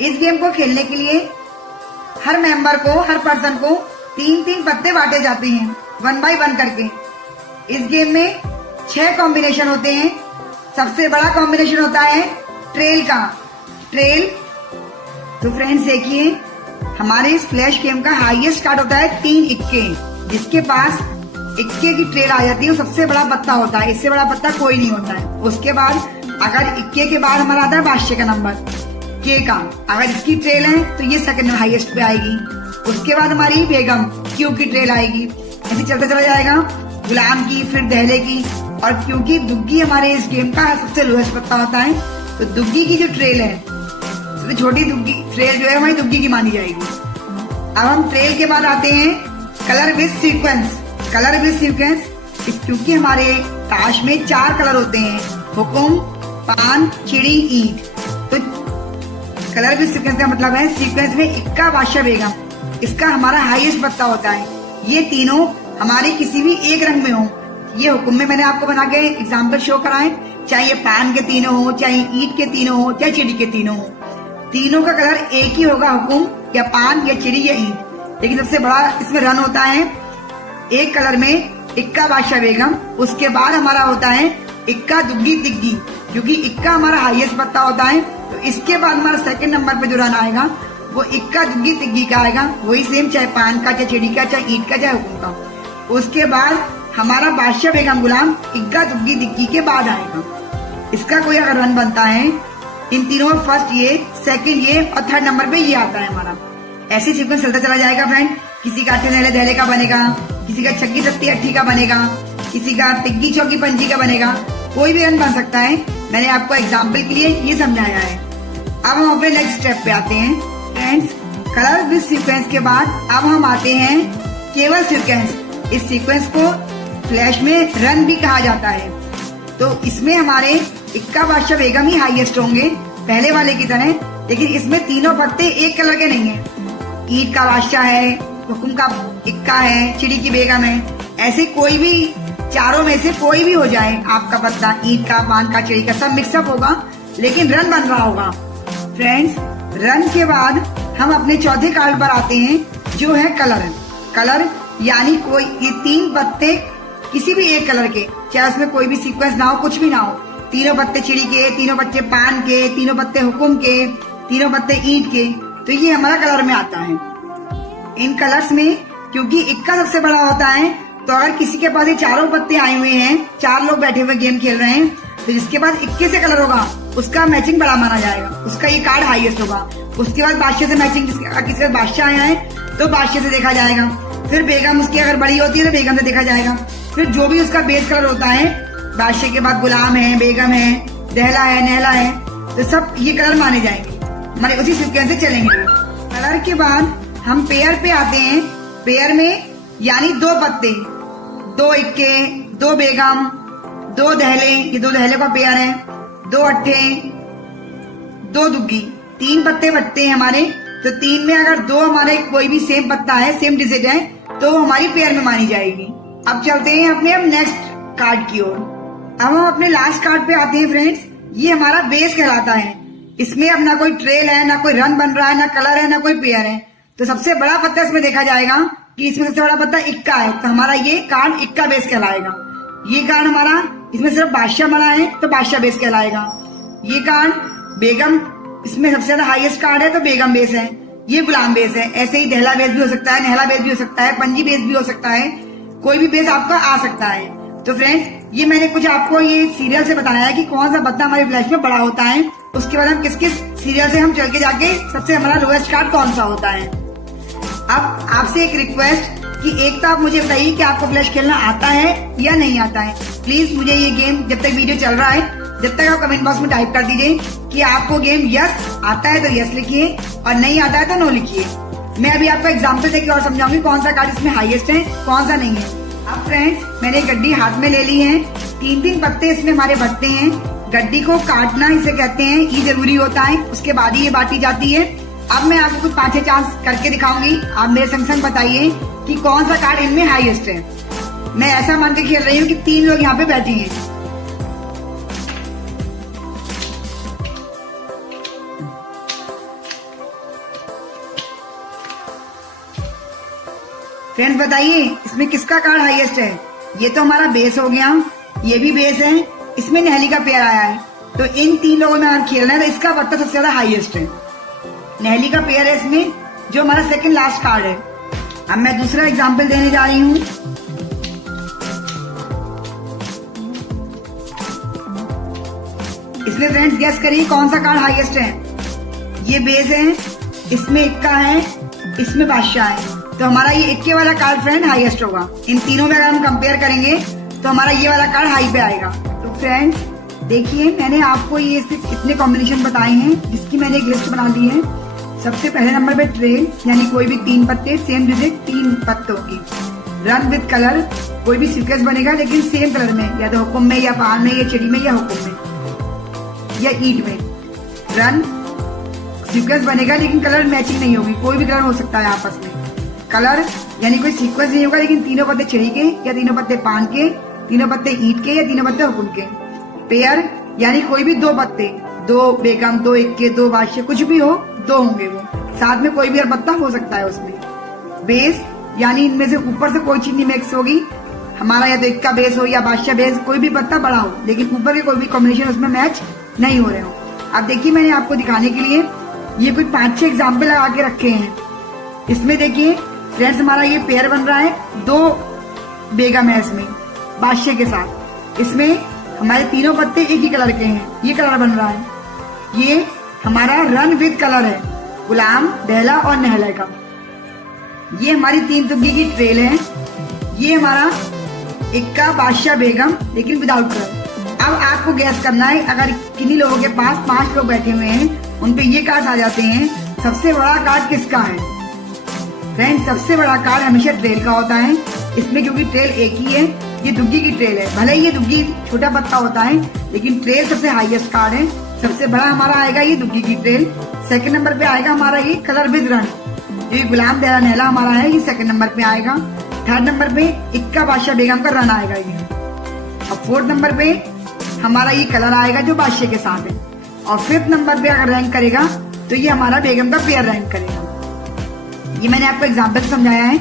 इस गेम को खेलने के लिए हर मेंबर को, हर पर्सन को 3-3 पत्ते बांटे जाते हैं 1 बाय 1 करके। इस गेम में 6 कॉम्बिनेशन होते हैं। सबसे बड़ा कॉम्बिनेशन होता है ट्रेल का। ट्रेल तो फ्रेंड्स देखिए, हमारे इस फ्लैश गेम का हाईएस्ट कार्ड होता है 3 इक्के। जिसके पास इक्के की ट्रेल आ जाती है वो सबसे बड़ा पत्ता होता है। इससे बड़ा पत्ता कोई नहीं होता है। उसके बाद अगर इक्के के बाद हमारा आता है बादशाह का नंबर के का, अगर इसकी ट्रेल है तो ये सेकंड हाईएस्ट पे आएगी। उसके बाद हमारी बेगम क्यू की ट्रेल आएगी। ऐसे चलता चला जाएगा, गुलाम की, फिर दहले की, और क्योंकि दुग्गी हमारे इस गेम का सबसे लोएस्ट पत्ता होता है तो दुग्गी की जो ट्रेल है, सबसे छोटी दुग्गी ट्रेल जो है हमारी दुग्गी की मानी जाएगी। अब हम ट्रेल के बाद आते हैं colour with sequence. Colour with sequence क्योंकि हमारे ताश में 4 कलर होते हैं, हुकुम, पान, चिड़ी, ईंट। तो कलर विद सीक्वेंस का मतलब है सीक्वेंस में इक्का, बादशाह, बेगम, इसका हमारा हाईएस्ट पत्ता होता है। ये तीनों हमारे किसी भी एक रंग में हो। ये हुकुम में मैंने आपको बना के एग्जाम्पल शो कराए, चाहे ये पान के तीनों हो, चाहे ईंट के तीनों हो, चाहे चिड़ी के तीनों हो, तीनों का कलर एक ही होगा, हुकुम या पान या चिड़ी या ईंट। लेकिन सबसे बड़ा इसमें रन होता है एक कलर में इक्का, बादशाह, बेगम। उसके बाद हमारा होता है इक्का, दुग्गी, तिग्गी, क्योंकि इक्का हमारा हाईएस्ट पत्ता होता है। तो इसके बाद हमारा सेकंड नंबर पे जो रन आएगा वो इक्का, दुग्गी, तिग्गी का आएगा। वही सेम चाहे पान का, चाहे चिड़ी का, चाहे ईंट का, चाहे हुकुम का। उसके बाद हमारा बादशाह, बेगम, गुलाम इक्का, दुग्गी, तिग्गी के बाद आएगा। इसका कोई अगर रन बनता है इन तीनों में फर्स्ट ये, सेकंड ये और थर्ड नंबर पे ये आता है हमारा। ऐसे सीक्वेंस चलता चला जाएगा फ्रेंड। किसी का अट्ठे नहले दहले का बनेगा, किसी का छक्की सत्ती अट्ठी का बनेगा, किसी का तिग्गी चौकी पंची का बनेगा। कोई भी रन बन सकता है। मैंने आपको एग्जाम्पल के लिए ये समझाया है। अब हम अपने नेक्स्ट स्टेप पे आते हैं फ्रेंड्स। कलर विद सीक्वेंस के बाद अब हम आते हैं केवल सीक्वेंस। इस सीक्वेंस को फ्लैश में रन भी कहा जाता है। तो इसमें हमारे इक्का, बादशाह, बेगम ही हाईएस्ट होंगे पहले वाले की तरह। लेकिन इसमें तीनों पत्ते एक कलर के नहीं है। ईंट का बादशाह है, हुकुम का इक्का है, चिड़ी की बेगम है। ऐसे कोई भी चारों में से कोई भी हो जाए आपका पत्ता, ईंट का, पान का, चिड़ी का, सब मिक्सअप होगा लेकिन रन बन रहा होगा। फ्रेंड्स रन के बाद हम अपने चौथे कार्ड पर आते हैं जो है कलर। कलर यानी कोई ये 3 पत्ते किसी भी एक कलर के, चाहे उसमें कोई भी सीक्वेंस ना हो, कुछ भी ना हो, तीनों पत्ते चिड़ी के, तीनों पत्ते पान के, तीनों पत्ते हुकुम के, तीनों पत्ते ईंट के, तो ये हमारा कलर में आता है। इन कलर्स में क्योंकि इक्का सबसे बड़ा होता है तो अगर किसी के पास ये चारों पत्ते आए हुए हैं, 4 लोग बैठे हुए गेम खेल रहे हैं, तो जिसके पास इक्के से कलर होगा उसका मैचिंग बड़ा माना जाएगा, उसका ये कार्ड हाईएस्ट होगा। उसके बाद बादशाह से मैचिंग, किसी के पास बादशाह आया है तो बादशाह से देखा जाएगा। फिर बेगम उसकी अगर बड़ी होती है तो बेगम से देखा जाएगा। फिर जो भी उसका बेस कलर होता है, बादशाह के बाद गुलाम है, बेगम है, दहला है, नहला है, तो सब ये कलर माने जाएंगे। हमारे उसी सीक्वेंस से चलेंगे। कलर के बाद हम पेयर पे आते हैं। पेयर में यानी 2 पत्ते, 2 इक्के, 2 बेगम, 2 दहले, ये 2 दहले का पेयर है, 2 अट्ठे, 2 दुग्गी, 3 पत्ते बचते हैं हमारे। तो 3 में अगर 2 हमारे कोई भी सेम पत्ता है, सेम डिजिट है, तो हमारी पेयर में मानी जाएगी। अब चलते हैं अपने अब नेक्स्ट कार्ड की ओर। अब हम अपने लास्ट कार्ड पे आते हैं फ्रेंड्स। ये हमारा बेस कहलाता है। इसमें अब ना कोई ट्रेल है, ना कोई रन बन रहा है, ना कलर है, ना कोई पेयर है। तो सबसे बड़ा पत्ता इसमें देखा जाएगा कि इसमें सबसे बड़ा पत्ता इक्का है, तो हमारा ये कार्ड इक्का बेस कहलाएगा। ये कार्ड हमारा इसमें सिर्फ बादशाह बना है तो बादशाह बेस कहलाएगा। ये कार्ड बेगम, इसमें सबसे ज्यादा हाईएस्ट कार्ड है तो बेगम बेस है। ये गुलाम बेस है। ऐसे ही दहला बेस भी हो सकता है, नहला बेस भी हो सकता है, पंजी बेस भी हो सकता है, कोई भी बेस आपका आ सकता है। तो फ्रेंड्स ये मैंने कुछ आपको ये सीरियल से बताया है कि कौन सा पत्ता हमारे फ्लैश में बड़ा होता है। उसके बाद हम किस किस सीरियल से हम चल के जाके सबसे हमारा लोएस्ट कार्ड कौन सा होता है। अब आपसे एक रिक्वेस्ट कि एक तो आप मुझे बताइए कि आपको फ्लैश खेलना आता है या नहीं आता है। प्लीज मुझे ये गेम जब तक वीडियो चल रहा है, जब तक आप कमेंट बॉक्स में टाइप कर दीजिए कि आपको गेम यस आता है तो यस लिखिए और नहीं आता है तो नो लिखिए। मैं अभी आपको एग्जाम्पल देके और समझाऊंगी कौन सा कार्ड इसमें हाईएस्ट है, कौन सा नहीं है। अब फ्रेंड्स मैंने गड्डी हाथ में ले ली है। 3-3 पत्ते इसमें हमारे बचते हैं। गड्डी को काटना इसे कहते हैं, ये जरूरी होता है, उसके बाद ही ये बांटी जाती है। अब मैं आपको कुछ 5-6 चांस करके दिखाऊंगी। आप मेरे संग संग बताइए कि कौन सा कार्ड इनमें हाईएस्ट है। मैं ऐसा मान के खेल रही हूँ कि 3 लोग यहाँ पे बैठे हैं। फ्रेंड्स बताइए इसमें किसका कार्ड हाईएस्ट है? ये तो हमारा बेस हो गया, ये भी बेस है, इसमें नहली का पेयर आया है, तो इन 3 लोगों में अगर खेलना है तो इसका पत्ता सबसे ज्यादा हाईएस्ट है। नहली का पेयर है इसमें, जो हमारा सेकंड लास्ट कार्ड है। अब मैं दूसरा एग्जाम्पल देने जा रही हूँ। इसलिए फ्रेंड्स गेस करिए कौन सा कार्ड हाईएस्ट है। ये बेस है, इसमें इक्का है, इसमें बादशाह है, तो हमारा ये इक्के वाला कार्ड फ्रेंड हाईएस्ट होगा। इन तीनों में अगर हम कंपेयर करेंगे तो हमारा ये वाला कार्ड हाई पे आएगा। तो फ्रेंड्स देखिए मैंने आपको ये कितने कॉम्बिनेशन बताए हैं जिसकी मैंने एक लिस्ट बना ली है। सबसे पहले नंबर पे ट्रेल, यानी कोई भी 3 पत्ते, सेम डिजिट 3 पत्तों की। रन विद कलर, कोई भी सीक्वेंस बनेगा लेकिन सेम कलर में, या तो हुक्म में या पहाड़ में या चिड़ी में या हुक्म में या ईट में। रन सीक्वेंस बनेगा लेकिन कलर मैचिंग नहीं होगी, कोई भी कलर हो सकता है आपस में। कलर यानी कोई सीक्वेंस नहीं होगा लेकिन तीनों पत्ते चिड़ी के या तीनों पत्ते पान के, तीनों पत्ते ईट के या तीनों पत्ते हुकुम के। पेयर यानी कोई भी 2 पत्ते, 2 बेगम, 2 इक्के, 2 बादशाह, कुछ भी हो 2 होंगे वो, साथ में कोई भी और पत्ता हो सकता है उसमें। बेस यानी इनमें से ऊपर से कोई चीज नहीं मिक्स होगी, हमारा या तो इक्का बेस हो या बादशाह बेस, कोई भी पत्ता बड़ा हो लेकिन ऊपर के कोई भी कॉम्बिनेशन उसमें मैच नहीं हो रहे हो। अब देखिए मैंने आपको दिखाने के लिए ये कुछ 5-6 एग्जाम्पल लगा के रखे हैं। इसमें देखिए फ्रेंड्स हमारा ये पेयर बन रहा है, 2 बेगम है इसमें बादशाह के साथ। इसमें हमारे तीनों पत्ते एक ही कलर के हैं, ये कलर बन रहा है। ये हमारा रन विद कलर है, गुलाम, दहला और नहला का। ये हमारी 3 तुग्गी की ट्रेल है। ये हमारा इक्का बादशाह बेगम लेकिन विदाउट कलर। अब आपको गैस करना है, अगर किन्हीं लोगों के पास 5 लोग बैठे हुए हैं उन पे ये कार्ड आ जाते हैं, सबसे बड़ा कार्ड किसका है? फ्रेंड्स सबसे बड़ा कार्ड हमेशा ट्रेल का होता है। इसमें क्योंकि ट्रेल एक ही है, ये दुग्गी की ट्रेल है, भले ही ये दुग्गी छोटा पत्ता होता है लेकिन ट्रेल सबसे हाईएस्ट कार्ड है। सबसे बड़ा हमारा आएगा ये दुग्गी की ट्रेल। सेकंड नंबर पे आएगा हमारा ये कलर विद रन, ये गुलाम दहला नहला हमारा है, ये सेकंड नंबर पे आएगा। थर्ड नंबर पे इक्का बादशाह बेगम का रन आएगा ये। और 4th नंबर पे हमारा ये कलर आएगा जो बादशाह के साथ है। और 5th नंबर पे अगर रैंक करेगा तो ये हमारा बेगम का पेयर रैंक करेगा। ये मैंने आपको एग्जाम्पल समझाया है।